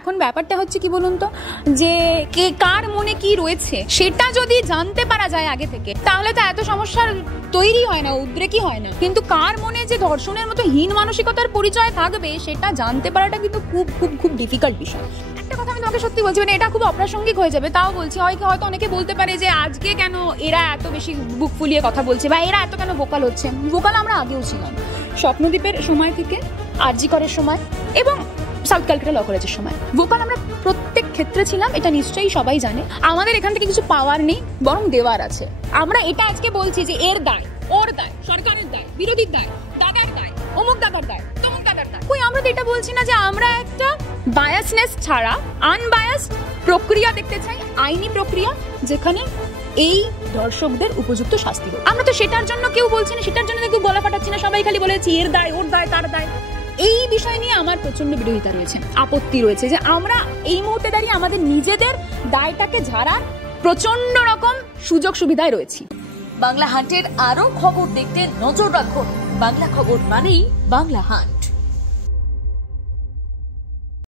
এখন ব্যাপারটা হচ্ছে কি বলুন তো, যে কে কার মনে কি রয়েছে সেটা যদি জানতে পারা যায় আগে থেকে, তাহলে তো এত সমস্যার তৈরি হয় না, উদ্রেকই হয় না। কিন্তু কার মনে যে ধর্ষণের মতো হীন মানসিকতার পরিচয় থাকবে সেটা জানতে পারাটা কিন্তু খুব খুব খুব ডিফিকাল্ট বিষয়। একটা কথা আমি তোমাকে সত্যি বলছি, মানে এটা খুব অপ্রাসঙ্গিক হয়ে যাবে, তাও বলছি। হয়তো অনেকে বলতে পারে যে আজকে কেন এরা এত বেশি বুক ফুলিয়ে কথা বলছে, বা এরা এত কেন ভোকাল হচ্ছে। ভোকাল আমরা আগেও ছিলাম, স্বপ্নদ্বীপের সময় থেকে, আরজি করের সময় এবং সাউথ ক্যালকাটা ল কলেজের সময়। ভোকাল আমরা প্রত্যেক ক্ষেত্রে ছিলাম, এটা নিশ্চয়ই সবাই জানে। আমাদের এখান থেকে কিছু পাওয়ার নেই, বরং দেওয়ার আছে। আমরা এটা আজকে বলছি যে এর দায়, ওর দায়, সরকারের দায়, বিরোধীর দায়, দাদার দায়, অমুক দাদার দায়, তমুক দাদার দায়। কই, আমরা তো এটা বলছি না যে আমরা একটা বায়াসনেস ছাড়া আনবায়াসড প্রক্রিয়া দেখতে চাই, আইনি প্রক্রিয়া, যেখানে এই দর্শকদের উপযুক্ত শাস্তি হোক। আমরা তো সেটার জন্য কেউ বলছি না, সেটার জন্য কেউ গলা ফাটাচ্ছি না, সবাই খালি বলেছি এর দায়, ওর দায়, তার দায়। এই বিষয় নিয়ে আমার প্রচন্ড বিরোধিতা রয়েছে, আপত্তি রয়েছে, যে আমরা এই মুহূর্তে দাঁড়িয়ে আমাদের নিজেদের দায়টাকে ঝাড়ার প্রচন্ড রকম সুযোগ সুবিধায় রয়েছি। বাংলা হান্টের আরো খবর দেখতে নজর রাখুন। বাংলা খবর মানেই বাংলা হান্ট।